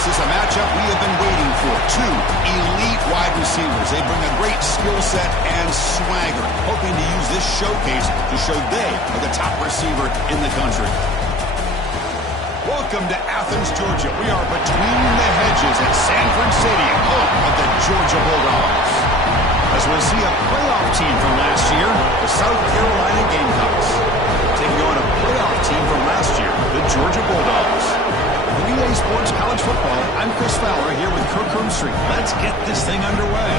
This is a matchup we have been waiting for. Two elite wide receivers. They bring a great skill set and swagger, hoping to use this showcase to show they are the top receiver in the country. Welcome to Athens, Georgia. We are between the hedges at Sanford Stadium, home of the Georgia Bulldogs. As we see a playoff team from last year, the South Carolina Gamecocks, taking on a playoff team from last year, the Georgia Bulldogs. For EA Sports College Football, I'm Chris Fowler here with Kirk Hermstreet. Let's get this thing underway.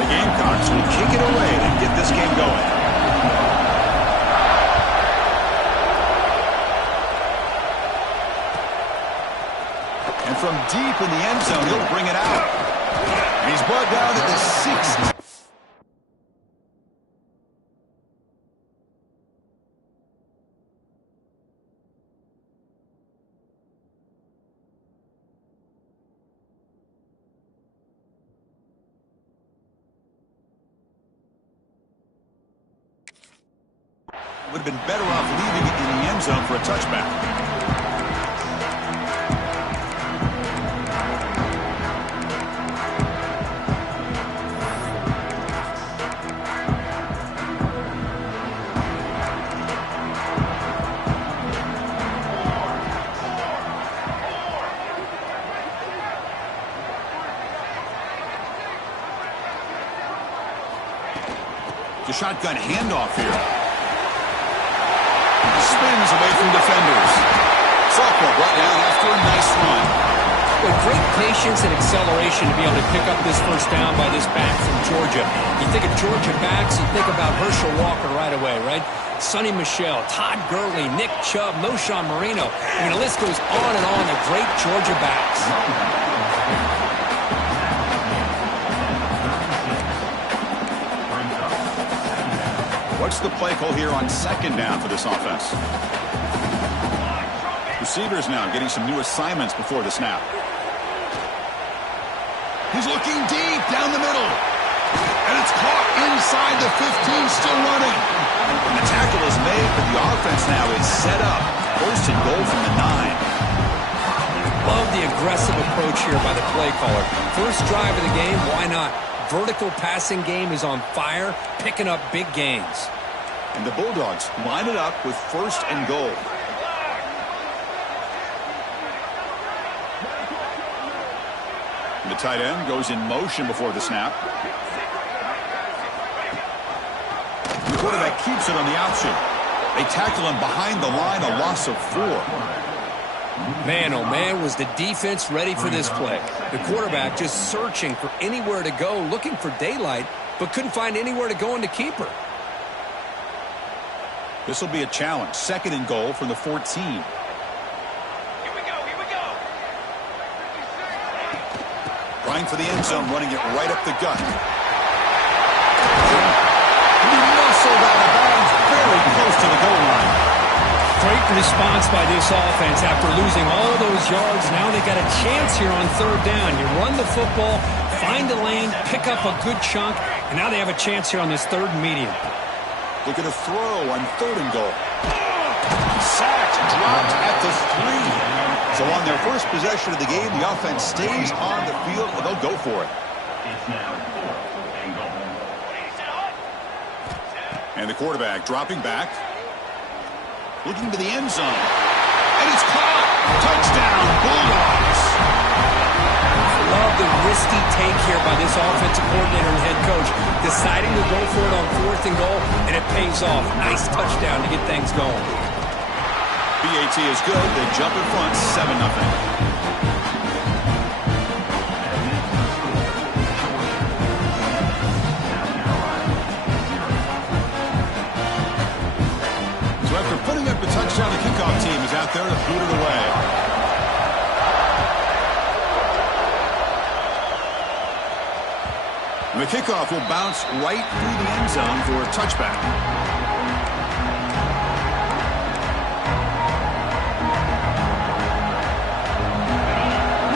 The Gamecocks will kick it away and get this game going. And from deep in the end zone, he'll bring it out. And he's brought down at the 6th. Would have been better off leaving it in the end zone for a touchback. shotgun handoff here. Spins away from defenders. Sophomore brought down after a nice run. With great patience and acceleration to be able to pick up this first down by this back from Georgia. You think of Georgia backs, you think about Herschel Walker right away, right? Sonny Michel, Todd Gurley, Nick Chubb, Moshawn Marino. I mean, the list goes on and on, the great Georgia backs. What's the play call here on second down for this offense? Receivers now getting some new assignments before the snap. He's looking deep down the middle. And it's caught inside the 15, still running. And the tackle is made, but the offense now is set up. First and goal from the 9. Love the aggressive approach here by the play caller. First drive of the game, why not? Vertical passing game is on fire, picking up big gains. And the Bulldogs line it up with first and goal. The tight end goes in motion before the snap. The quarterback keeps it on the option. They tackle him behind the line, a loss of 4. Man, oh man, was the defense ready for this play. The quarterback just searching for anywhere to go, looking for daylight, but couldn't find anywhere to go in the keeper. This will be a challenge. Second and goal from the 14. Trying for the end zone, running it right up the gut. He muscled out of bounds very close to the goal line. Great response by this offense after losing all those yards. Now they got a chance here on third down. You run the football, find a lane, pick up a good chunk, and now they have a chance here on this third and medium. Look at a throw on third and goal. Sacked, dropped at the 3. So on their first possession of the game, the offense stays on the field, and they'll go for it. And the quarterback dropping back. Looking to the end zone. And it's caught. Touchdown, Bulldogs. Love the risky take here by this offensive coordinator and head coach. Deciding to go for it on fourth and goal, and it pays off. Nice touchdown to get things going. BAT is good. They jump in front, 7-0. So after putting up the touchdown, the kickoff team is out there to boot it away. And the kickoff will bounce right through the end zone for a touchback.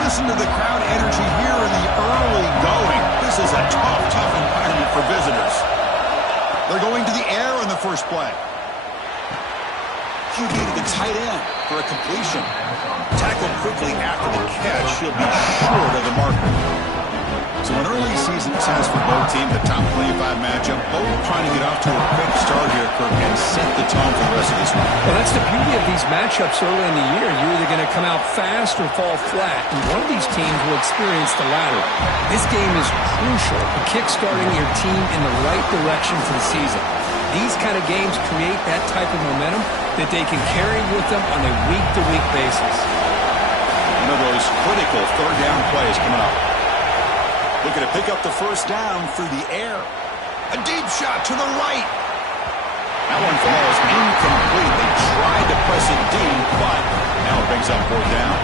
Listen to the crowd energy here in the early going. This is a tough environment for visitors. They're going to the air on the first play. QB to the tight end for a completion. Tackled quickly after the catch. He'll be short of the marker. So an early season test for both teams, the top 25 matchup. Both trying to get off to a quick start here, Kirk, and set the tone for the rest of this one. Well, that's the beauty of these matchups early in the year. You're either going to come out fast or fall flat, and one of these teams will experience the latter. This game is crucial for kickstarting your team in the right direction for the season. These kind of games create that type of momentum that they can carry with them on a week-to-week basis. One of those critical third down plays coming up. Looking to pick up the first down through the air. A deep shot to the right. That one falls incomplete. They tried to press it deep, but now it brings up fourth down.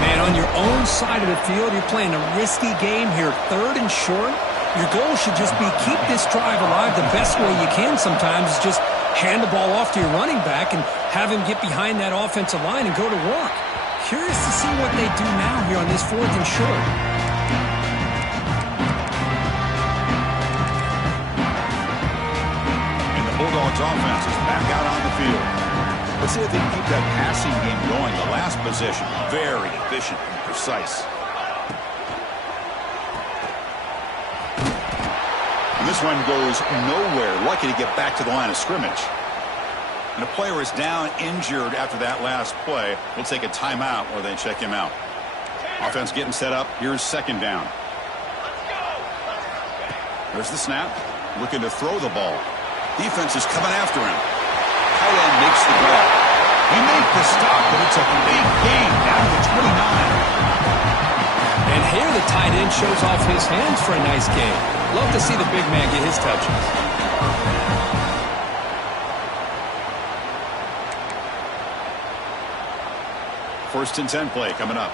Man, on your own side of the field, you're playing a risky game here. Third and short. Your goal should just be keep this drive alive the best way you can sometimes is just hand the ball off to your running back and have him get behind that offensive line and go to work. Curious to see what they do now here on this fourth and short. Bulldogs offense is back out on the field. Let's see if they can keep that passing game going. The last possession, very efficient and precise. And this run goes nowhere. Lucky to get back to the line of scrimmage. And the player is down, injured after that last play. We'll take a timeout while they check him out. Offense getting set up. Here's second down. There's the snap. looking to throw the ball. Defense is coming after him. Tight end makes the grab. He made the stop, but it's a big gain down to the 29. And here the tight end shows off his hands for a nice gain. Love to see the big man get his touches. First and 10 play coming up.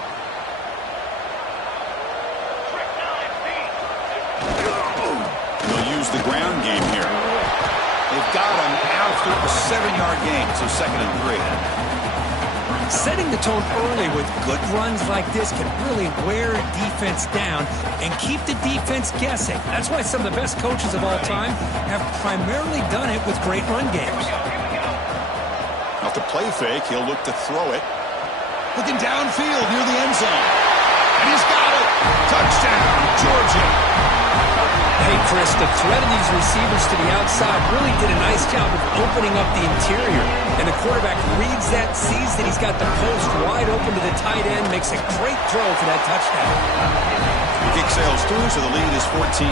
And they'll use the ground game here. They've got him after a 7-yard gain, so 2nd and 3. Setting the tone early with good runs like this can really wear a defense down and keep the defense guessing. That's why some of the best coaches of all time have primarily done it with great run games. Off the play fake, he'll look to throw it. Looking downfield near the end zone. And he's got it. Touchdown, Georgia. Hey, Chris, the threat of these receivers to the outside really did a nice job of opening up the interior. And the quarterback reads that, sees that he's got the post wide open to the tight end, makes a great throw for that touchdown. The kick sails through, so the lead is 14-0.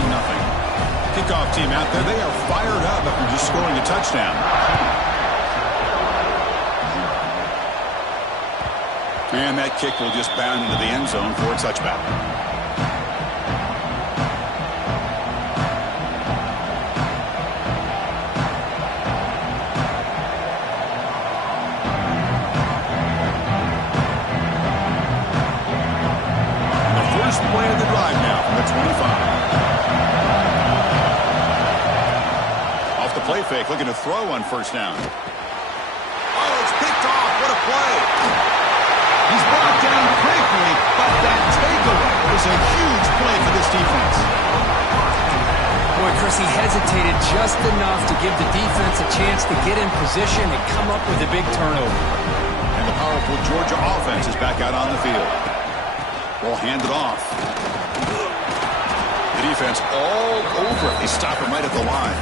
Kickoff team out there, they are fired up after just scoring a touchdown. And that kick will just bound into the end zone for a touchback. Play of the drive now from the 25. Off the play fake, looking to throw on first down. Oh, it's picked off. What a play. He's brought down quickly, but that takeaway is a huge play for this defense. Boy, Chris, he hesitated just enough to give the defense a chance to get in position and come up with a big turnover. And the powerful Georgia offense is back out on the field. Ball handed off. The defense all over it. They stop him right at the line.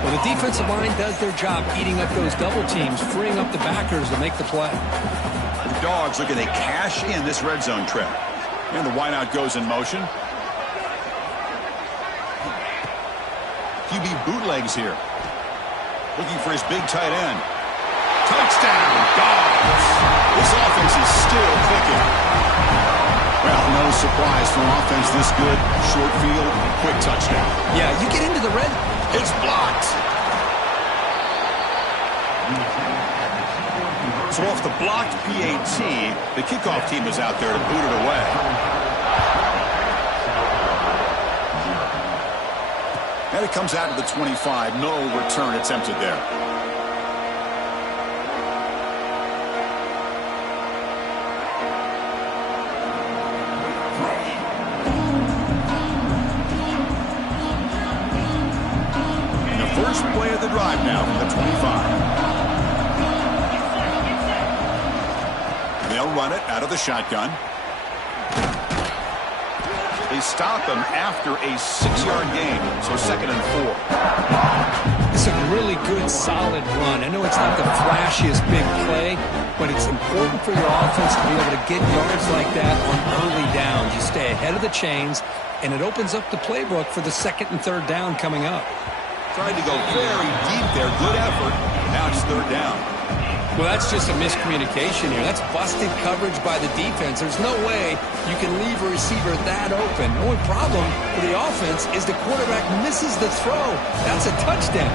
Well, the defensive line does their job eating up those double teams, freeing up the backers to make the play. The Dogs looking to cash in this red zone trip. And the wideout goes in motion. QB bootlegs here. Looking for his big tight end. Touchdown, Dogs. This offense is still clicking. Well, no surprise for an offense this good. Short field, quick touchdown. Yeah, you get into the red. It's blocked. So off the blocked PAT, the kickoff team is out there to boot it away. And it comes out of the 25. No return attempted there. First play of the drive now from the 25. They'll run it out of the shotgun. They stop him after a 6-yard gain, so 2nd and 4. It's a really good, solid run. I know it's not the flashiest big play, but it's important for your offense to be able to get yards like that on early downs. You stay ahead of the chains, and it opens up the playbook for the 2nd and 3rd down coming up. Tried to go very deep there. Good effort. Now it's 3rd down. Well, that's just a miscommunication here. That's busted coverage by the defense. There's no way you can leave a receiver that open. The only problem for the offense is the quarterback misses the throw. That's a touchdown.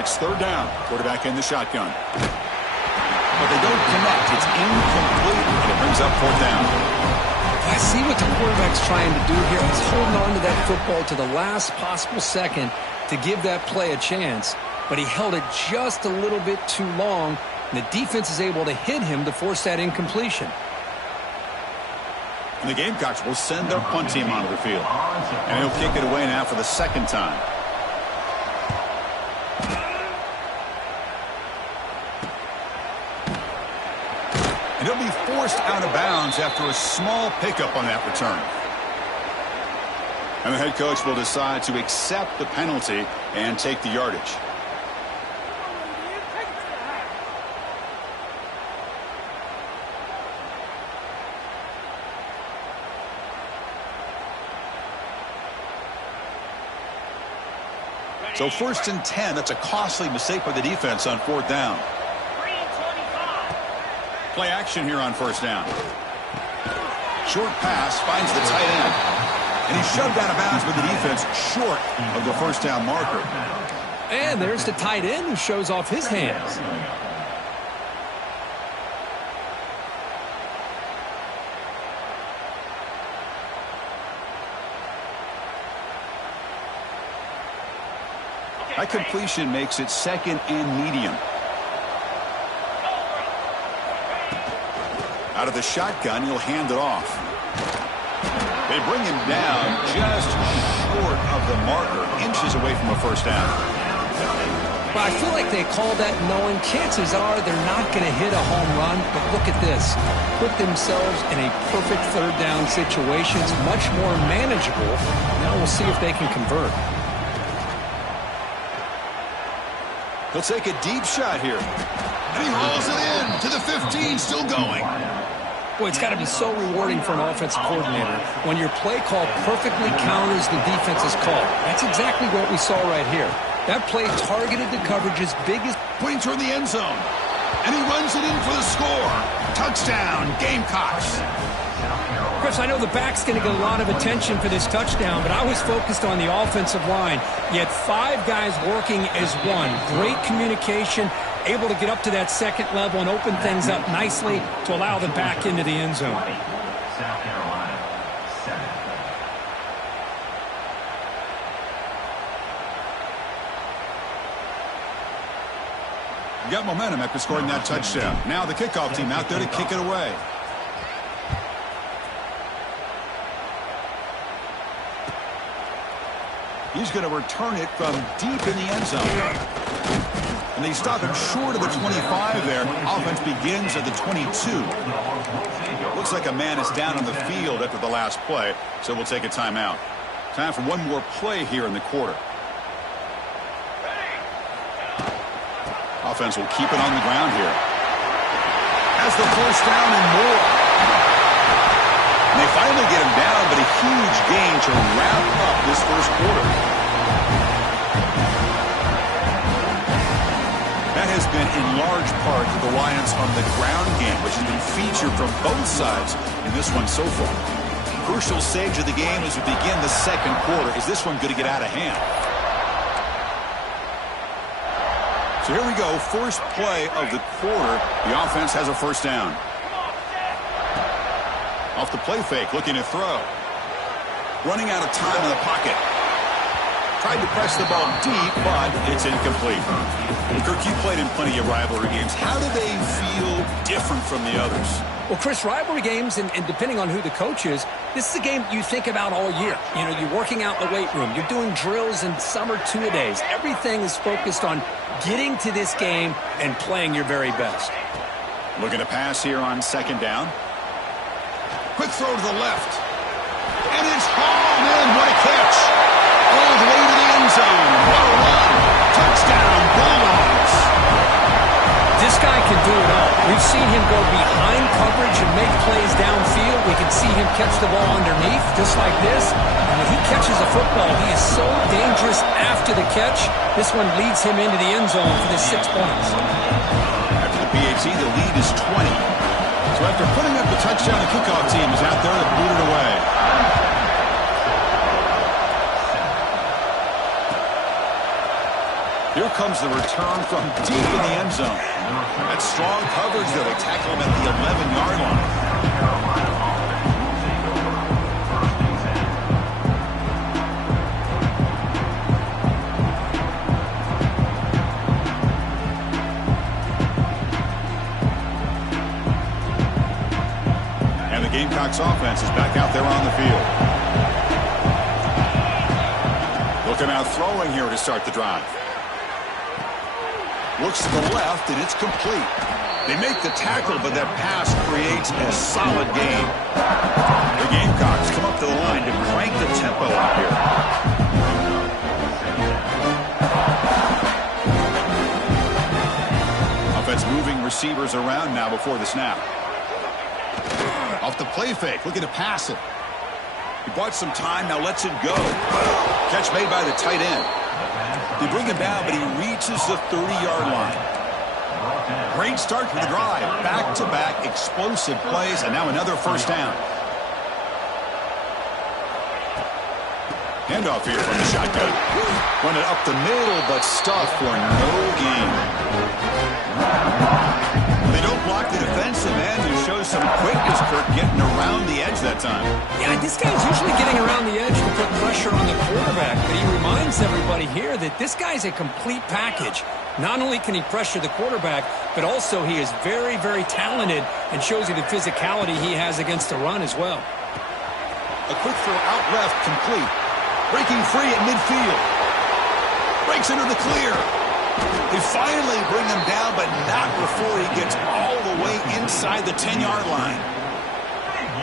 It's 3rd down. Quarterback in the shotgun. But they don't connect. It's incomplete, and it brings up 4th down. I see what the quarterback's trying to do here. He's holding on to that football to the last possible second to give that play a chance. But he held it just a little bit too long, and the defense is able to hit him to force that incompletion. And the Gamecocks will send their punt team onto the field. And he'll kick it away now for the 2nd time. And he'll be forced out of bounds after a small pickup on that return. And the head coach will decide to accept the penalty and take the yardage. So 1st and 10, that's a costly mistake by the defense on 4th down. Play action here on 1st down. Short pass finds the tight end. And he's shoved out of bounds with the defense short of the 1st down marker. And there's the tight end who shows off his hands. That completion makes it 2nd and medium. Out of the shotgun, he'll hand it off. They bring him down just short of the marker, inches away from a 1st down. Well, I feel like they call that knowing chances are they're not going to hit a home run, but look at this. Put themselves in a perfect 3rd down situation. It's much more manageable. Now we'll see if they can convert. He'll take a deep shot here. And he hauls it in to the 15, still going. Boy, it's got to be so rewarding for an offensive coordinator when your play call perfectly counters the defense's call. That's exactly what we saw right here. That play targeted the coverage's biggest. Pointing toward the end zone. And he runs it in for the score. Touchdown, Gamecocks. Chris, I know the back's going to get a lot of attention for this touchdown, but I was focused on the offensive line. You had 5 guys working as one. Great communication, able to get up to that 2nd level and open things up nicely to allow them back into the end zone. You got momentum after scoring that touchdown. Now the kickoff team out there to kick it away. He's going to return it from deep in the end zone. And they stop him short of the 25 there. Offense begins at the 22. Looks like a man is down on the field after the last play, so we'll take a timeout. Time for one more play here in the quarter. Offense will keep it on the ground here. Has the 1st down and more. And they finally get him down, but a huge gain to wrap up this 1st quarter. That has been in large part the reliance on the ground game, which has been featured from both sides in this one so far. Crucial stage of the game as we begin the 2nd quarter. Is this one going to get out of hand? So here we go, 1st play of the quarter. The offense has a 1st down. Off the play fake, looking to throw. Running out of time in the pocket. Tried to press the ball deep, but it's incomplete. Kirk, you played in plenty of rivalry games. How do they feel different from the others? Well, Chris, rivalry games, and depending on who the coach is, this is a game you think about all year. You know, you're working out in the weight room. You're doing drills and summer two-a-days. Everything is focused on getting to this game and playing your very best. Looking to pass here on 2nd down. Quick throw to the left. And it's hauled in. What a catch. All the way to the end zone. What a run. Touchdown, Bulldogs. This guy can do it all. We've seen him go behind coverage and make plays downfield. We can see him catch the ball underneath, just like this. And when he catches a football, he is so dangerous after the catch. This one leads him into the end zone for the 6 points. After the PAT, the lead is 20. So after putting up the touchdown, the kickoff team is out there to boot it away. Here comes the return from deep in the end zone. That strong coverage there. They tackle him at the 11-yard line. And the Gamecocks offense is back out there on the field. Looking out throwing here to start the drive. Looks to the left, and it's complete. They make the tackle, but that pass creates a solid gain. The Gamecocks come up to the line to crank the tempo up here. Offense moving receivers around now before the snap. Off the play fake, looking to pass it. He bought some time, now lets it go. Catch made by the tight end. They bring him down, but he reaches the 30-yard line. Great start to the drive. Back-to-back explosive plays, and now another first down. Handoff here from the shotgun. Run it up the middle, but stuffed for no gain. They don't block the defensive end, who shows some quickness, Kirk, getting around the edge that time. Yeah, this guy's usually getting around the edge to put pressure on the quarterback, but he reminds everybody here that this guy's a complete package. Not only can he pressure the quarterback, but also he is very, very talented and shows you the physicality he has against the run as well. A quick throw out left, complete. Breaking free at midfield. Breaks into the clear. They finally bring him down, but not before he gets all the way inside the 10-yard line.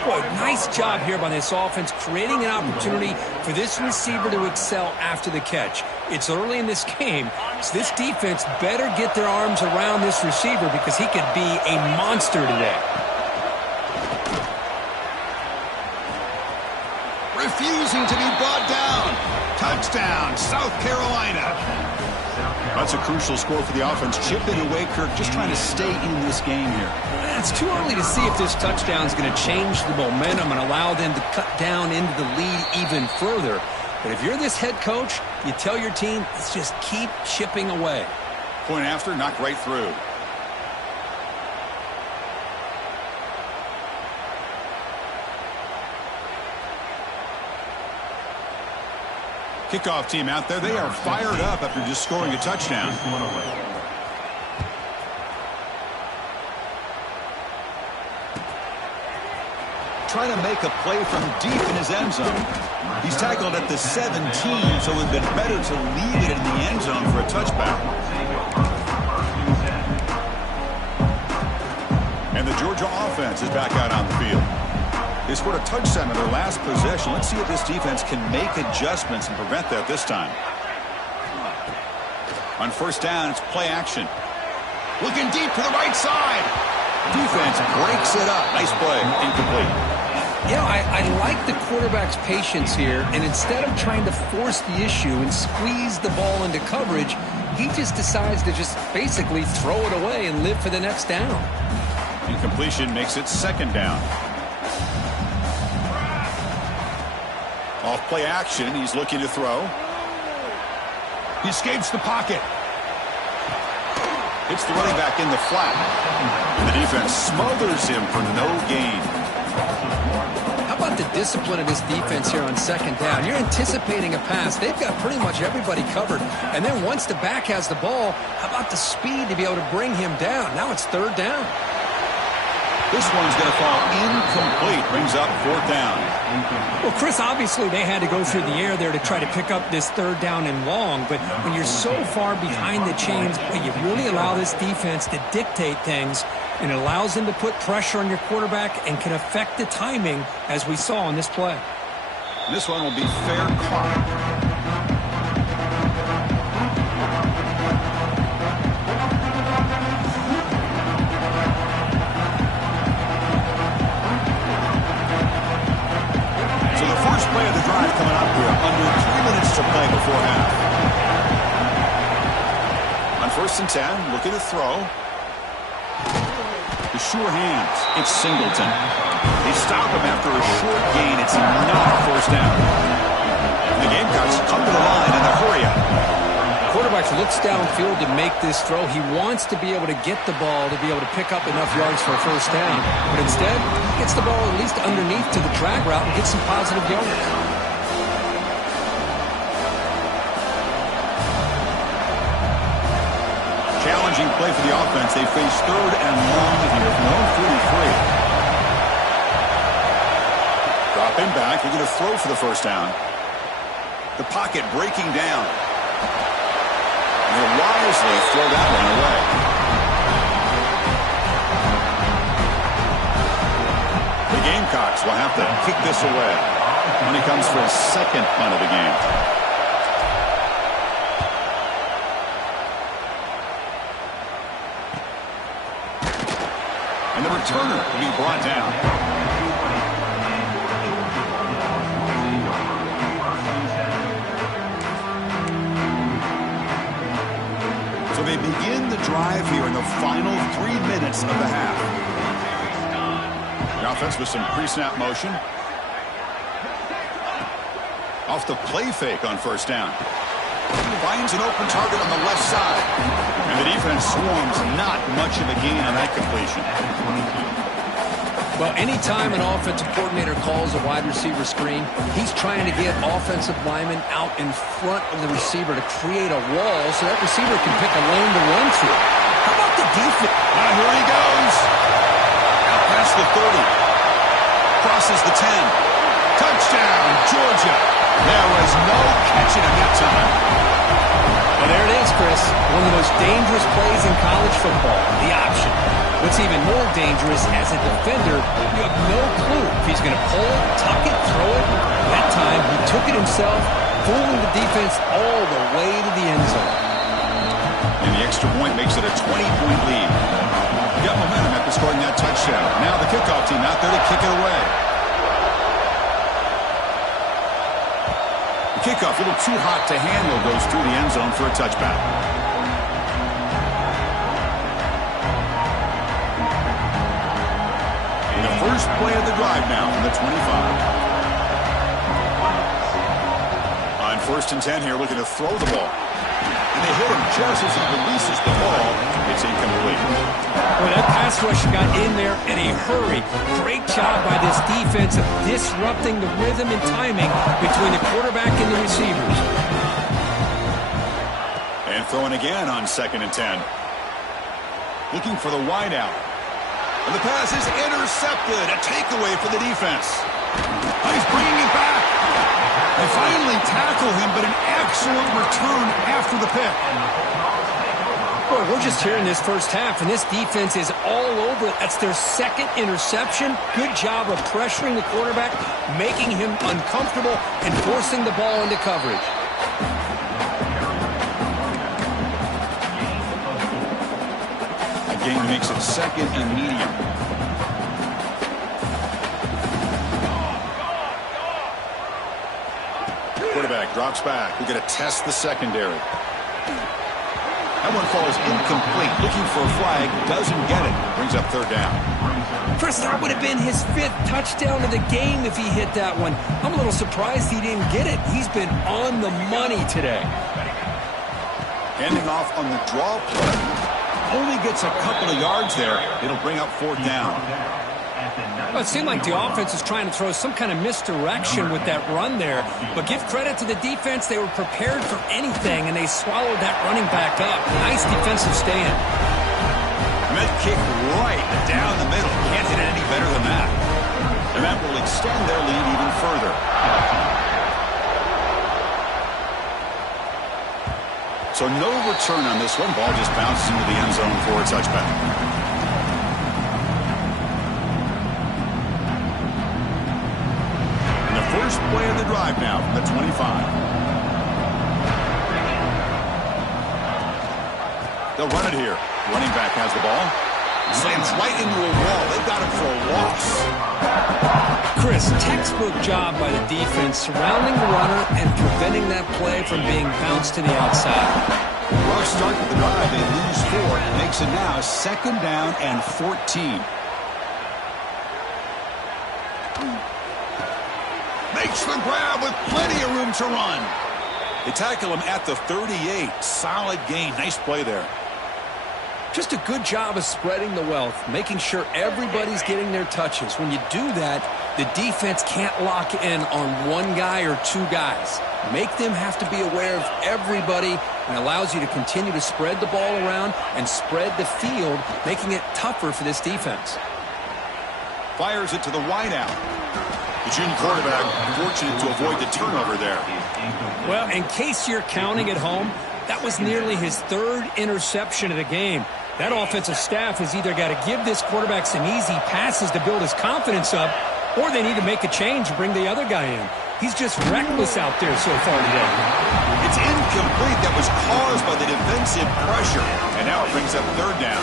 Boy, nice job here by this offense, creating an opportunity for this receiver to excel after the catch. It's early in this game, so this defense better get their arms around this receiver because he could be a monster today. Refusing to be brought down. Touchdown, South Carolina. That's a crucial score for the offense. Chipping away, Kirk, just trying to stay in this game here. It's too early to see if this touchdown is going to change the momentum and allow them to cut down into the lead even further. But if you're this head coach, you tell your team, let's just keep chipping away. Point after, knocked right through. Kickoff team out there. They are fired up after just scoring a touchdown. Trying to make a play from deep in his end zone. He's tackled at the 17, so it would have been better to leave it in the end zone for a touchback. And the Georgia offense is back out on the field. They scored a touchdown in their last possession. Let's see if this defense can make adjustments and prevent that this time. On first down, it's play action. Looking deep to the right side. Defense breaks it up. Nice play. Incomplete. You know, I like the quarterback's patience here, and instead of trying to force the issue and squeeze the ball into coverage, he just decides to just basically throw it away and live for the next down. Incompletion makes it second down. Off play action, he's looking to throw. He escapes the pocket. Hits the running back in the flat. And the defense smothers him for no gain. How about the discipline of this defense here on second down? You're anticipating a pass. They've got pretty much everybody covered. And then once the back has the ball, how about the speed to be able to bring him down? Now it's third down. This one's going to fall incomplete. Brings up fourth down. Well, Chris, obviously they had to go through the air there to try to pick up this third down and long. But when you're so far behind the chains, you really allow this defense to dictate things. And it allows them to put pressure on your quarterback and can affect the timing, as we saw on this play. This one will be fair caught. Play of the drive coming up here. Under 3 minutes to play before half. On first and 10, looking to throw. The sure hands. It's Singleton. They stop him after a short gain. It's not a first down. The Gamecocks come to the line in a hurry up. Quarterback looks downfield to make this throw. He wants to be able to get the ball to be able to pick up enough yards for a first down. But instead, he gets the ball at least underneath to the drag route and gets some positive yards. Challenging play for the offense. They face third and long here from their own 43. Dropping back. They're going to throw for the first down. The pocket breaking down. And they'll wisely throw that one away. The Gamecocks will have to kick this away when he comes for his second punt of the game. And the returner will be brought down. begin the drive here in the final 3 minutes of the half. The offense with some pre-snap motion. Off the play fake on first down. Finds an open target on the left side. And the defense swarms. Not much of a gain on that completion. Well, anytime an offensive coordinator calls a wide receiver screen, he's trying to get offensive linemen out in front of the receiver to create a wall so that receiver can pick a lane to run through. How about the defense? Here he goes. Out past the 30. Crosses the 10. Touchdown, Georgia. There was no catching him that time. Well, there it is, Chris. One of the most dangerous plays in college football, the option. What's even more dangerous, as a defender, you have no clue if he's going to pull it, tuck it, throw it. That time, he took it himself, fooling the defense all the way to the end zone. And the extra point makes it a 20-point lead. Got momentum after scoring that touchdown. Now the kickoff team out there to kick it away. Kickoff, a little too hot to handle, goes through the end zone for a touchback. And the first play of the drive now from the 25. On 1st and 10 here, looking to throw the ball. And they hit him just as he releases the ball. It's incomplete. Well, that pass rush got in there in a hurry. Great job by this defense of disrupting the rhythm and timing between the quarterback and the receivers. And throwing again on 2nd and 10. Looking for the wide out. And the pass is intercepted. A takeaway for the defense. He's bringing it back. They finally tackle him, but an excellent return after the pick. Boy, we're just here in this first half, and this defense is all over it. That's their 2nd interception. Good job of pressuring the quarterback, making him uncomfortable, and forcing the ball into coverage. Again, makes it 2nd and medium. Quarterback drops back. We're going to test the secondary. That one falls incomplete. Looking for a flag. Doesn't get it. Brings up 3rd down. Chris, that would have been his 5th touchdown of the game if he hit that one. I'm a little surprised he didn't get it. He's been on the money today. Handing off on the draw play. Only gets a couple of yards there. It'll bring up 4th down. Well, it seemed like the offense was trying to throw some kind of misdirection with that run there. But give credit to the defense. They were prepared for anything, and they swallowed that running back up. Nice defensive stand. And that kick right down the middle. Can't hit it any better than that. And that will extend their lead even further. So no return on this one. Ball just bounces into the end zone for a touchback. First play of the drive now from the 25. They'll run it here. Running back has the ball. Slams right into a wall. They got him for a loss. Chris, textbook job by the defense surrounding the runner and preventing that play from being bounced to the outside. Rough start to the drive. They lose 4. It makes it now 2nd down and 14. Makes the grab with plenty of room to run. They tackle him at the 38. Solid gain. Nice play there. Just a good job of spreading the wealth, making sure everybody's getting their touches. When you do that, the defense can't lock in on one guy or 2 guys. Make them have to be aware of everybody, and allows you to continue to spread the ball around and spread the field, making it tougher for this defense. Fires it to the wideout. The junior quarterback fortunate to avoid the turnover there. Well, in case you're counting at home, that was nearly his 3rd interception of the game. That offensive staff has either got to give this quarterback some easy passes to build his confidence up, or they need to make a change and bring the other guy in. He's just reckless out there so far today. It's incomplete. That was caused by the defensive pressure. And now it brings up 3rd down.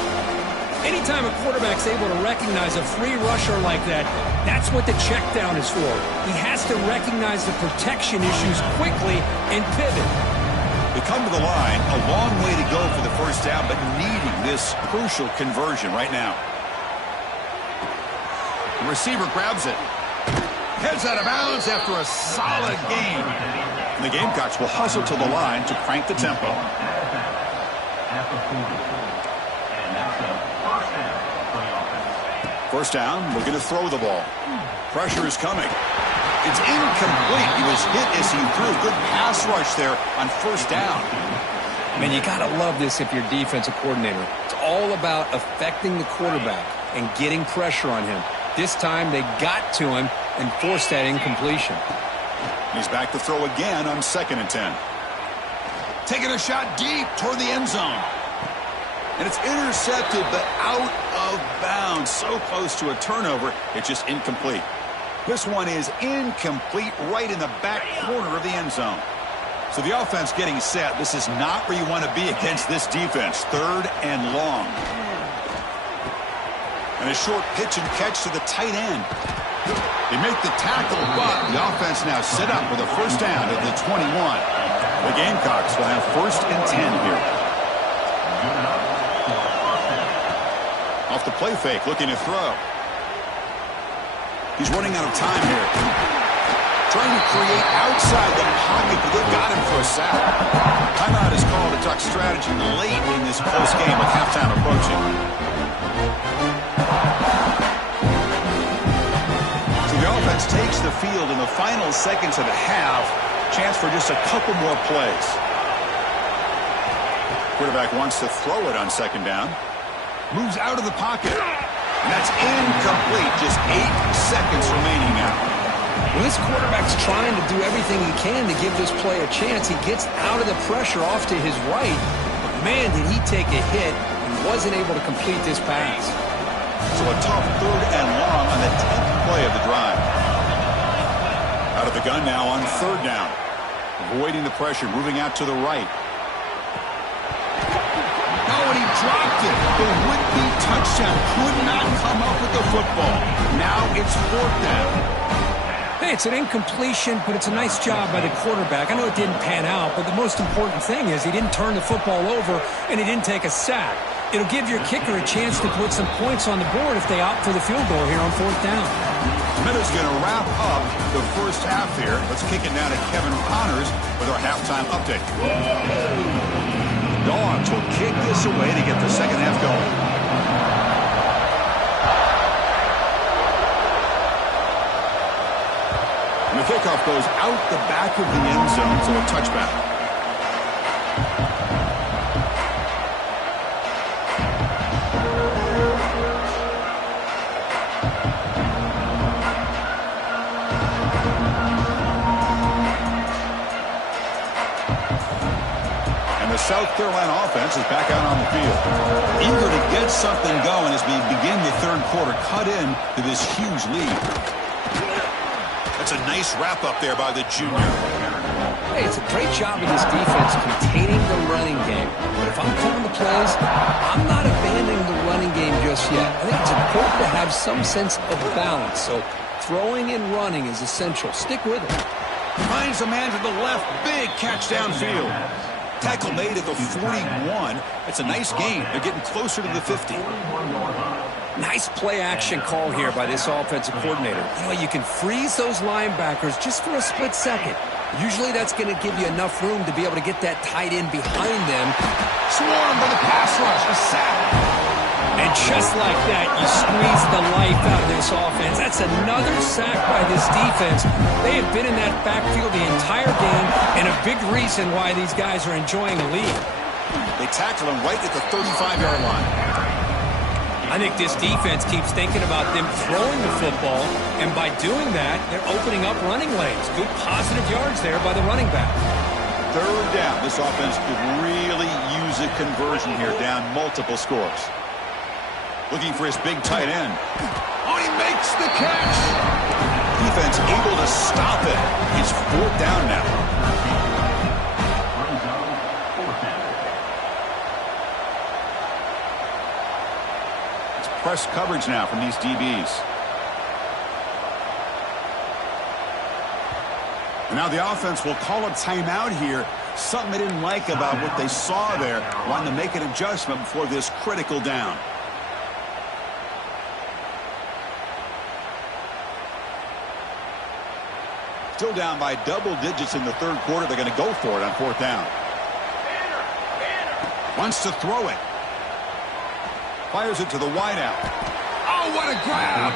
Anytime a quarterback's able to recognize a free rusher like that, that's what the check down is for. He has to recognize the protection issues quickly and pivot. The They come to the line, a long way to go for the first down, but needing this crucial conversion right now. The receiver grabs it. Heads out of bounds after a solid gain. And the Gamecocks will hustle to the line to crank the tempo. First down, looking to throw the ball. Pressure is coming. It's incomplete. He was hit as he threw. Good pass rush there on first down. Man, you got to love this if you're defensive coordinator. It's all about affecting the quarterback and getting pressure on him. This time they got to him and forced that incompletion. He's back to throw again on 2nd and 10. Taking a shot deep toward the end zone. And it's intercepted, but out of bounds. So close to a turnover, it's just incomplete. This one is incomplete right in the back corner of the end zone. So the offense getting set. This is not where you want to be against this defense. 3rd and long. And a short pitch and catch to the tight end. They make the tackle, but the offense now set up with a first down at the 21. The Gamecocks will have 1st and 10 here. Off the play fake, looking to throw. He's running out of time here. Trying to create outside the pocket, but they got him for a sack. Timeout is called to talk strategy late in this close game with halftime approaching. So the offense takes the field in the final seconds of the half. Chance for just a couple more plays. Quarterback wants to throw it on 2nd down. Moves out of the pocket. And that's incomplete. Just 8 seconds remaining now. Well, this quarterback's trying to do everything he can to give this play a chance. He gets out of the pressure off to his right. But, man, did he take a hit and wasn't able to complete this pass. So a tough 3rd and long on the 10th play of the drive. Out of the gun now on 3rd down. Avoiding the pressure, moving out to the right. Oh, and he dropped it. The would-be touchdown could not come up with the football. Now it's 4th down. Hey, it's an incompletion, but it's a nice job by the quarterback. I know it didn't pan out, but the most important thing is he didn't turn the football over and he didn't take a sack. It'll give your kicker a chance to put some points on the board if they opt for the field goal here on 4th down. Miller's going to wrap up the first half here. Let's kick it now to Kevin Connors with our halftime update. Dogs will kick this away to get the second half going. And the kickoff goes out the back of the end zone, so a touchback. South Carolina offense is back out on the field. Eager to get something going as we begin the 3rd quarter, cut in to this huge lead. That's a nice wrap-up there by the junior. Hey, it's a great job of this defense containing the running game. But if I'm calling the plays, I'm not abandoning the running game just yet. I think it's important to have some sense of balance. So throwing and running is essential. Stick with it. Finds a man to the left. Big catch downfield. Tackle made at the 41. It's a nice gain. They're getting closer to the 50. Nice play action call here by this offensive coordinator. You know, you can freeze those linebackers just for a split second. Usually that's going to give you enough room to be able to get that tight end behind them. Swarmed by the pass rush. A sack. And just like that, you squeeze the life out of this offense. That's another sack by this defense. They have been in that backfield the entire game, and a big reason why these guys are enjoying a lead. They tackle him right at the 35-yard line. I think this defense keeps thinking about them throwing the football, and by doing that, they're opening up running lanes. Good positive yards there by the running back. 3rd down. This offense could really use a conversion here, down multiple scores. Looking for his big tight end. Oh, he makes the catch. Defense able to stop it. It's 4th down now. It's press coverage now from these DBs. And now the offense will call a timeout here Something they didn't like about what they saw there. Wanting to make an adjustment before this critical down. Still down by double digits in the third quarter. They're going to go for it on fourth down. Wants to throw it. Fires it to the wideout. Oh, what a grab!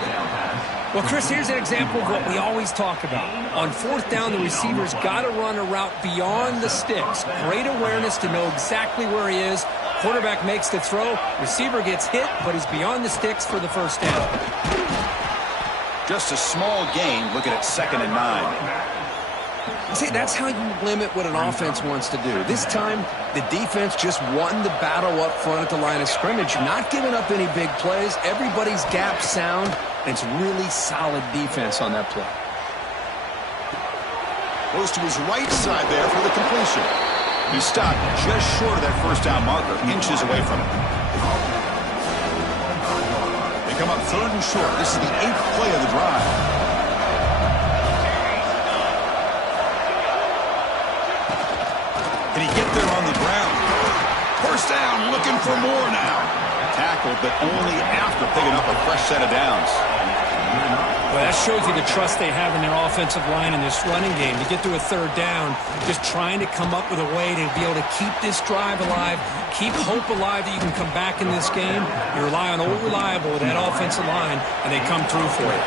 Well, Chris, here's an example of what we always talk about. On fourth down, the receiver's got to run a route beyond the sticks. Great awareness to know exactly where he is. Quarterback makes the throw. Receiver gets hit, but he's beyond the sticks for the first down. Just a small gain. Looking at 2nd and 9. See, that's how you limit what an offense wants to do. This time, the defense just won the battle up front at the line of scrimmage, not giving up any big plays. Everybody's gap sound, and it's really solid defense on that play. Goes to his right side there for the completion. He stopped just short of that first down marker, inches away from it. They come up 3rd and short. This is the 8th play of the drive. Can he get there on the ground? First down, looking for more now. Tackled, but only after picking up a fresh set of downs. Well, that shows you the trust they have in their offensive line in this running game. To get to a 3rd down, just trying to come up with a way to be able to keep this drive alive, keep hope alive that you can come back in this game. You rely on old reliable with that offensive line, and they come through for it.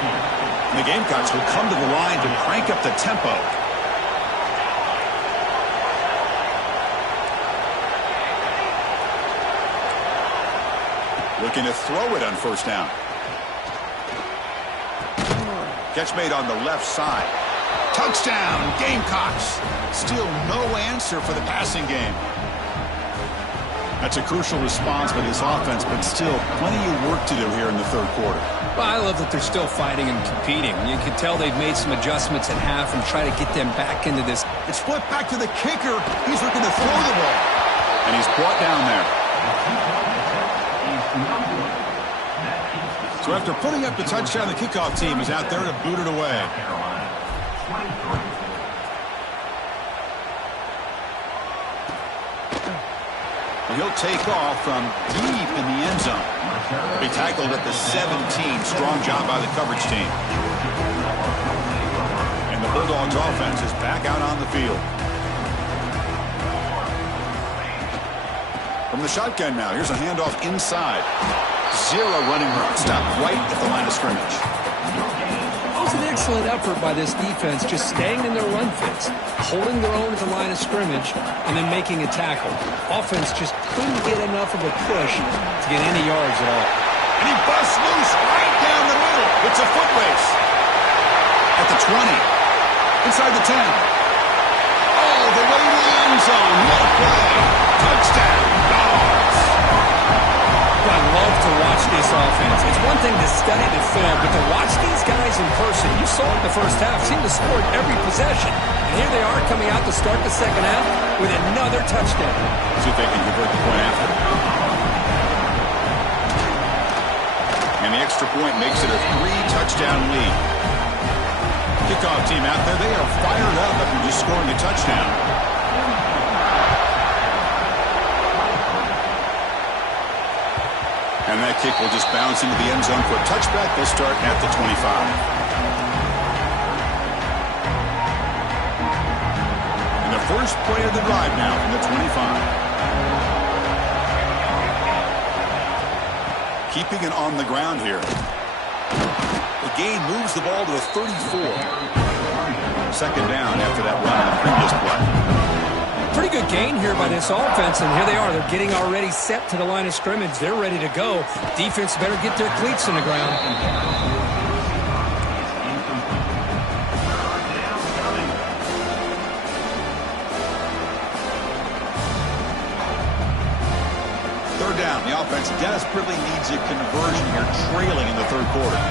And the Gamecocks will come to the line to crank up the tempo. Looking to throw it on first down. Catch made on the left side. Touchdown, Gamecocks. Still no answer for the passing game. That's a crucial response by this offense, but still plenty of work to do here in the third quarter. Well, I love that they're still fighting and competing. You can tell they've made some adjustments at half and try to get them back into this. It's flipped back to the kicker. He's looking to throw the ball. And he's brought down there. So after putting up the touchdown, the kickoff team is out there to boot it away. And he'll take off from deep in the end zone. Be tackled at the 17. Strong job by the coverage team. And the Bulldogs offense is back out on the field. From the shotgun now, here's a handoff inside. Zero running room. Stop right at the line of scrimmage. It was an excellent effort by this defense, just staying in their run fits, holding their own at the line of scrimmage, and then making a tackle. Offense just couldn't get enough of a push to get any yards at all. And he busts loose right down the middle. It's a foot race. At the 20. Inside the 10. All the way to the end zone. What a play. Touchdown, Dogs. I love to watch this offense. It's one thing to study the film, but to watch these guys in person, you saw it in the first half, seemed to score every possession. And here they are coming out to start the second half with another touchdown. See if they can convert the point after. And the extra point makes it a 3-touchdown lead. Kickoff team out there, they are fired up after just scoring a touchdown. And that kick will just bounce into the end zone for a touchback. They'll start at the 25. And the first play of the drive now from the 25. Keeping it on the ground here. The gain moves the ball to the 34. Second down after that run on the previous play. Pretty good gain here by this offense, and here they are. They're getting already set to the line of scrimmage. They're ready to go. Defense better get their cleats in the ground. Third down. The offense desperately needs a conversion here, trailing in the third quarter.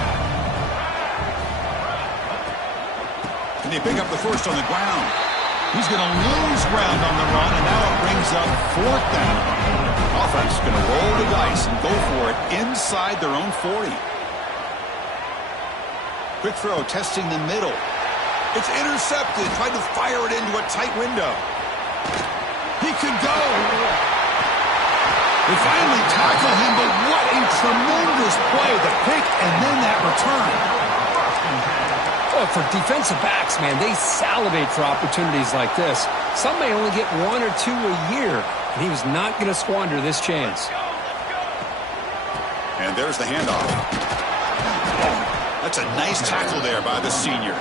And they pick up the first on the ground. He's going to lose ground on the run, and now it brings up fourth down. Offense is going to roll the dice and go for it inside their own 40. Quick throw, testing the middle. It's intercepted. Tried to fire it into a tight window. He could go. They finally tackle him, but what a tremendous play. The pick and then that return. Well, for defensive backs, man, they salivate for opportunities like this. Some may only get 1 or 2 a year, and he was not going to squander this chance. And there's the handoff. That's a nice tackle there by the senior.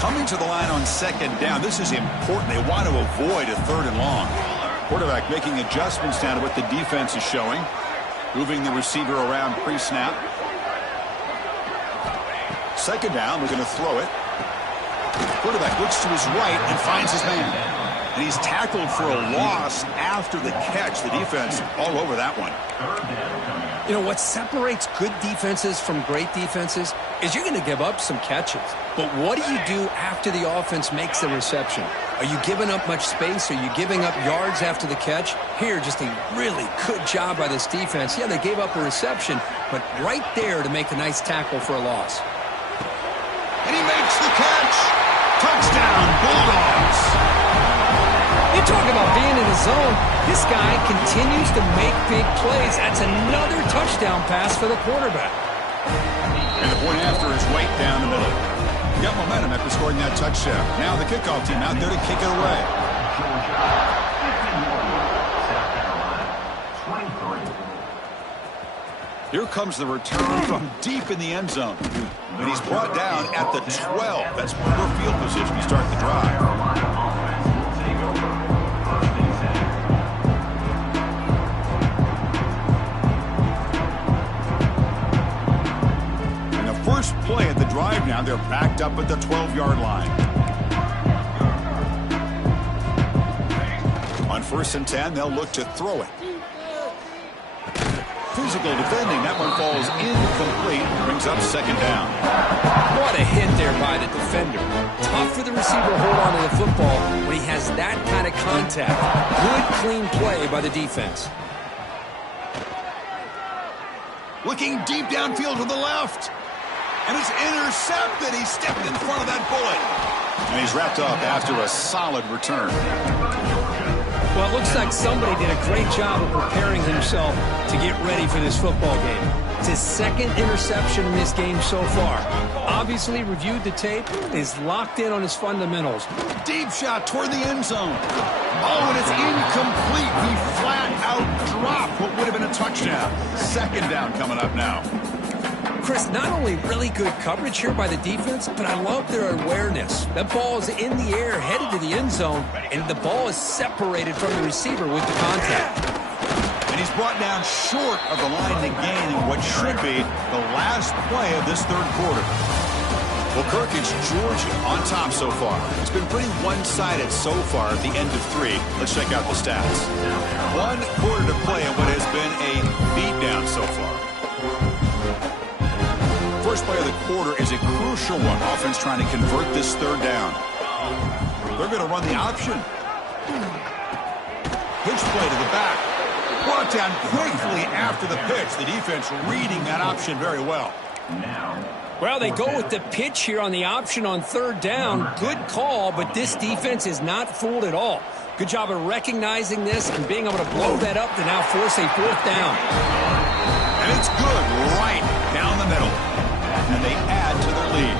Coming to the line on second down. This is important. They want to avoid a 3rd and long. Quarterback making adjustments now to what the defense is showing. Moving the receiver around pre-snap. Second down, we're going to throw it. Quarterback looks to his right and finds his man. And he's tackled for a loss after the catch. The defense all over that one. You know, what separates good defenses from great defenses is you're going to give up some catches. But what do you do after the offense makes the reception? Are you giving up much space? Are you giving up yards after the catch? Here, just a really good job by this defense. Yeah, they gave up a reception, but right there to make a nice tackle for a loss. And he makes the catch. Touchdown, Bulldogs. You talk about being in the zone. This guy continues to make big plays. That's another touchdown pass for the quarterback. And the point after is right down the middle. Got momentum after scoring that touchdown. Now the kickoff team out there to kick it away. Here comes the return from deep in the end zone. And he's brought down at the 12. That's poor field position to start the drive. First play at the drive now. They're backed up at the 12-yard line. On 1st and 10, they'll look to throw it. Physical defending. That one falls incomplete. Brings up second down. What a hit there by the defender. Tough for the receiver to hold on to the football when he has that kind of contact. Good, clean play by the defense. Looking deep downfield to the left. And it's intercepted. He stepped in front of that bullet. And he's wrapped up after a solid return. Well, it looks like somebody did a great job of preparing himself to get ready for this football game. It's his 2nd interception in this game so far. Obviously reviewed the tape, is locked in on his fundamentals. Deep shot toward the end zone. Oh, and it's incomplete. He flat out dropped what would have been a touchdown. Second down coming up now. Chris, not only really good coverage here by the defense, but I love their awareness. That ball is in the air, headed to the end zone, and the ball is separated from the receiver with the contact. And he's brought down short of the line to gain in what should be the last play of this 3rd quarter. Well, Kirk, it's Georgia on top so far. It's been pretty one-sided so far at the end of 3. Let's check out the stats. 1 quarter to play in what has been a beatdown so far. First play of the quarter is a crucial one. Offense trying to convert this 3rd down. They're going to run the option. Pitch play to the back. Brought down quickly after the pitch. The defense reading that option very well. Well, they go with the pitch here on the option on 3rd down. Good call, but this defense is not fooled at all. Good job of recognizing this and being able to blow that up to now force a 4th down. And it's good right down the middle. And they add to their lead.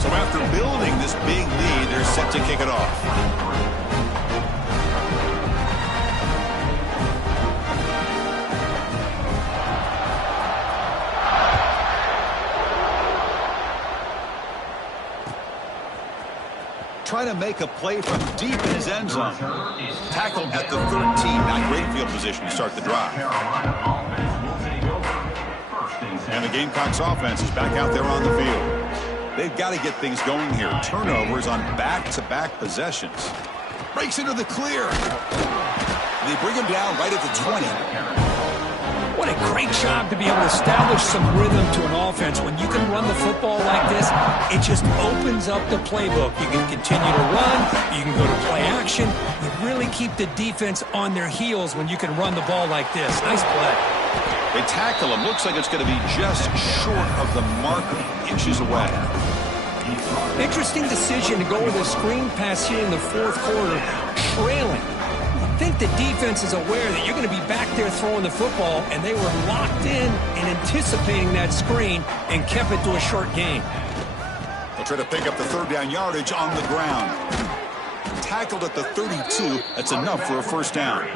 So after building this big lead, they're set to kick it off. Trying to make a play from deep in his end zone. Tackled at the 13. Not great field position to start the drive. And the Gamecocks offense is back out there on the field. They've got to get things going here. Turnovers on back-to-back possessions. Breaks into the clear. They bring him down right at the 20. What a great job to be able to establish some rhythm to an offense. When you can run the football like this, it just opens up the playbook. You can continue to run. You can go to play action. You really keep the defense on their heels when you can run the ball like this. Nice play. They tackle him. Looks like it's going to be just short of the marker, inches away. Interesting decision to go with a screen pass here in the fourth quarter, trailing. I think the defense is aware that you're going to be back there throwing the football, and they were locked in and anticipating that screen and kept it to a short gain. They'll try to pick up the third down yardage on the ground. Tackled at the 32. That's enough for a first down.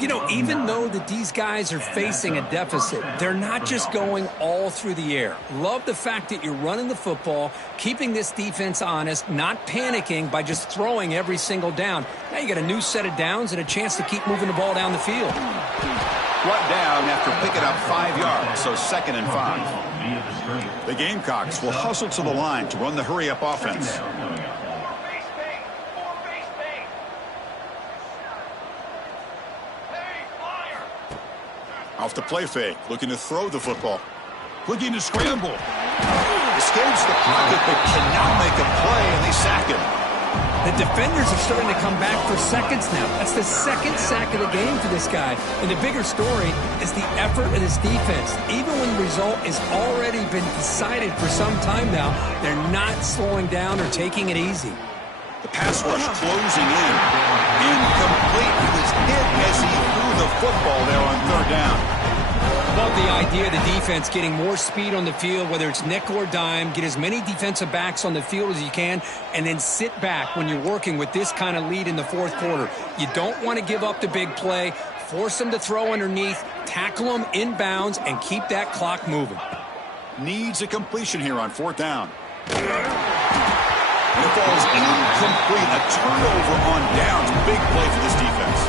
You know, even though that these guys are facing a deficit, they're not just going all through the air. Love the fact that you're running the football, keeping this defense honest, not panicking by just throwing every single down. Now you got a new set of downs and a chance to keep moving the ball down the field. Brought down after picking up 5 yards, so 2nd and 5. The Gamecocks will hustle to the line to run the hurry-up offense. Off the play fake, looking to throw the football. Looking to scramble. Escapes the pocket, but cannot make a play, and they sack him. The defenders are starting to come back for seconds now. That's the second sack of the game for this guy. And the bigger story is the effort of this defense. Even when the result has already been decided for some time now, they're not slowing down or taking it easy. The pass rush closing in. Incomplete. He was hit as he threw the football there on 3rd down. Love the idea of the defense getting more speed on the field, whether it's nickel or dime, get as many defensive backs on the field as you can, and then sit back when you're working with this kind of lead in the fourth quarter. You don't want to give up the big play, force them to throw underneath, tackle them inbounds, and keep that clock moving. Needs a completion here on 4th down. He falls incomplete. A turnover on downs. Big play for this defense.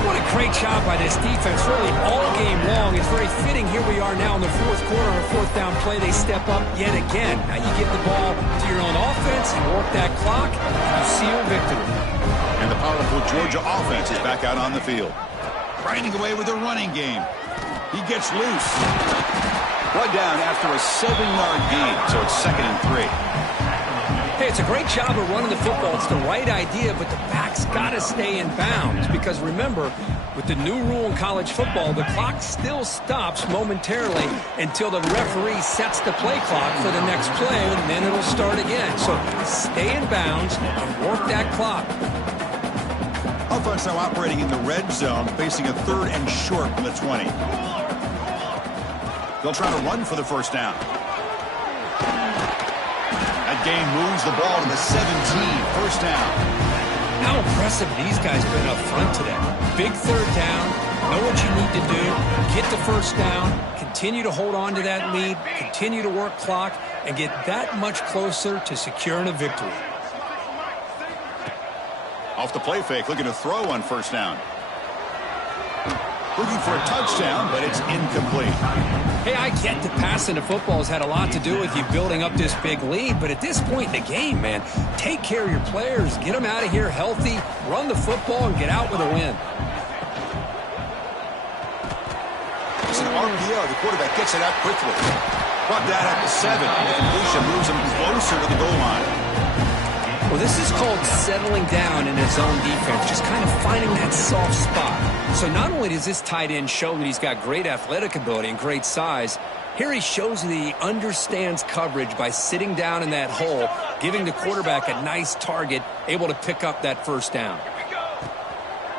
What a great job by this defense, really all game long. It's very fitting. Here we are now in the fourth quarter on a 4th down play. They step up yet again. Now you give the ball to your own offense and work that clock, and you seal victory. And the powerful Georgia offense is back out on the field. Grinding away with a running game. He gets loose. Brought down after a 7-yard gain, so it's 2nd and 3. Hey, it's a great job of running the football. It's the right idea, but the back's got to stay in bounds because remember, with the new rule in college football, the clock still stops momentarily until the referee sets the play clock for the next play, and then it'll start again. So stay in bounds and work that clock. Offense now operating in the red zone, facing a 3rd and short from the 20. They'll try to run for the first down. That game moves the ball to the 17, first down. How impressive these guys have been up front today. Big 3rd down, know what you need to do, get the first down, continue to hold on to that lead, continue to work clock, and get that much closer to securing a victory. Off the play fake, looking to throw on first down. Looking for a touchdown, but it's incomplete. Hey, I get that passing the football has had a lot to do with you building up this big lead, but at this point in the game, man, take care of your players, get them out of here healthy, run the football, and get out with a win. It's an RPO. The quarterback gets it out quickly. Brought down at the 7. The completion moves him closer to the goal line. Well, this is called settling down in his zone defense, just kind of finding that soft spot. So not only does this tight end show that he's got great athletic ability and great size, here he shows that he understands coverage by sitting down in that hole, giving the quarterback a nice target, able to pick up that first down.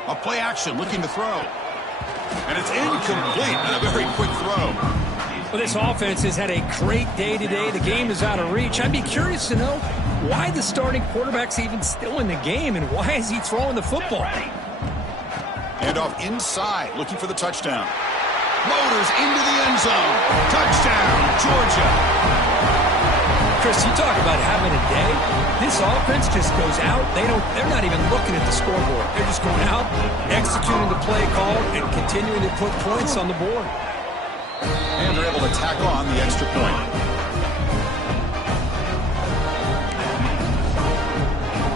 A play action, looking to throw. And it's incomplete on a very quick throw. Well, this offense has had a great day today. The game is out of reach. I'd be curious to know why the starting quarterback's even still in the game and why is he throwing the football? And off inside, looking for the touchdown. Motors into the end zone. Touchdown, Georgia. Chris, you talk about having a day. This offense just goes out. They're not even looking at the scoreboard. They're just going out, executing the play call, and continuing to put points on the board. And they're able to tack on the extra point.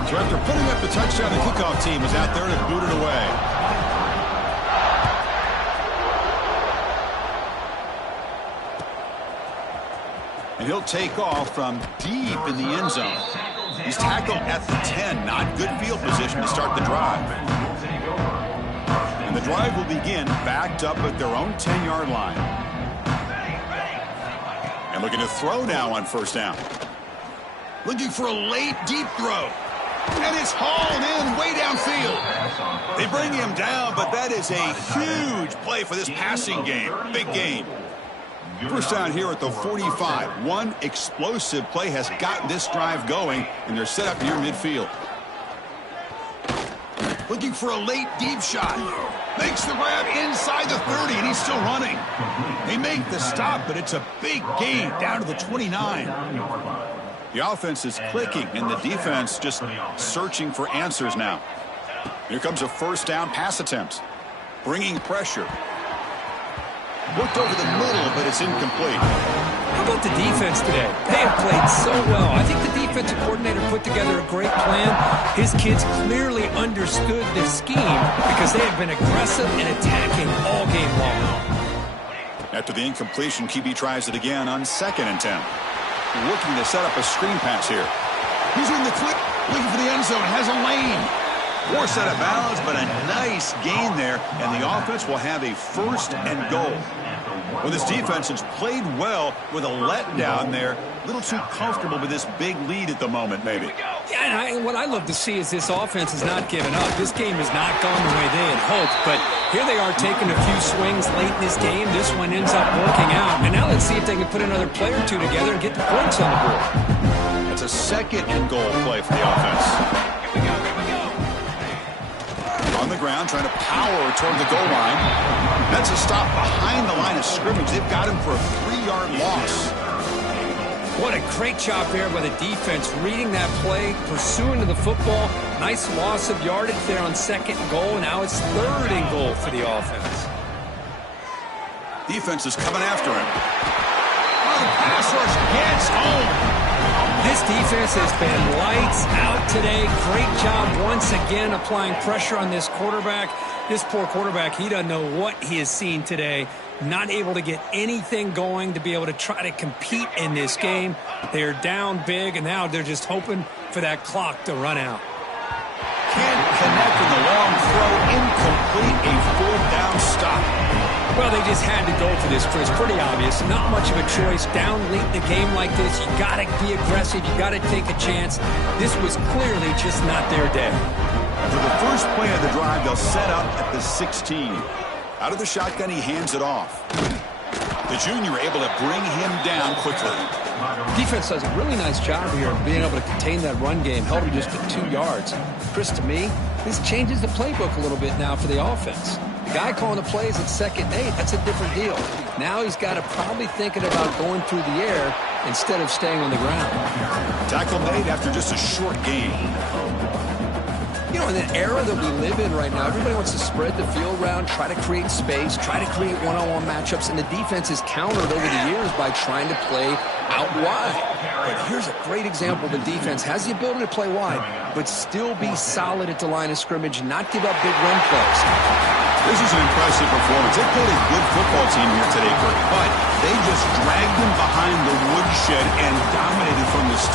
So after putting up the touchdown, the kickoff team is out there to boot it away. And he'll take off from deep in the end zone. He's tackled at the 10. Not good field position to start the drive. And the drive will begin backed up at their own 10-yard line. And looking to throw now on first down. Looking for a late, deep throw. And it's hauled in way downfield. They bring him down, but that is a huge play for this passing game. Big gain. First down here at the 45. One explosive play has gotten this drive going, and they're set up near midfield. Looking for a late, deep shot. Makes the grab inside the 30, and he's still running. They make the stop, but it's a big gain down to the 29. The offense is clicking, and the defense just searching for answers now. Here comes a first down pass attempt. Bringing pressure. Looked over the middle, but it's incomplete. How about the defense today? They have played so well. I think the defensive coordinator put together a great plan. His kids clearly understood the scheme because they have been aggressive and attacking all game long. After the incompletion, QB tries it again on 2nd and 10. Looking to set up a screen pass here. He's in the clip, looking for the end zone, has a lane. Forced out of bounds, but a nice gain there, and the offense will have a first and goal. Well, this defense has played well with a letdown there. A little too comfortable with this big lead at the moment, maybe. Yeah, and what I love to see is this offense has not given up. This game has not gone the way they had hoped, but here they are taking a few swings late in this game. This one ends up working out, and now let's see if they can put another play or two together and get the points on the board. That's a 2nd and goal play for the offense. On the ground, trying to power toward the goal line. That's a stop behind the line of scrimmage. They've got him for a 3-yard loss. What a great job there by the defense, reading that play, pursuing to the football. Nice loss of yardage there on 2nd and goal. Now it's 3rd and goal for the offense. Defense is coming after him. Oh, the pass rush gets home. This defense has been lights out today. Great job once again applying pressure on this quarterback. This poor quarterback, he doesn't know what he has seen today. Not able to get anything going to be able to try to compete in this game. They're down big, and now they're just hoping for that clock to run out. Can't connect in the long throw. Incomplete, a 4th down stop. Well, they just had to go for this, Chris. Pretty obvious. Not much of a choice. Down late in a game like this, you got to be aggressive. You got to take a chance. This was clearly just not their day. After the first play of the drive, they'll set up at the 16. Out of the shotgun, he hands it off. The junior able to bring him down quickly. Defense does a really nice job here of being able to contain that run game, held him just to 2 yards. Chris, to me, this changes the playbook a little bit now for the offense. The guy calling the plays at 2nd and 8, that's a different deal. Now he's got to probably thinking about going through the air instead of staying on the ground. Tackle made after just a short gain. You know, in the era that we live in right now, everybody wants to spread the field around, try to create space, try to create one-on-one matchups, and the defense is countered over the years by trying to play out wide. But here's a great example. The defense has the ability to play wide, but still be solid at the line of scrimmage, not give up big run plays. This is an impressive performance. They played a good football team here today, Kurt, but they just dragged them behind the woodshed and dominated from the start.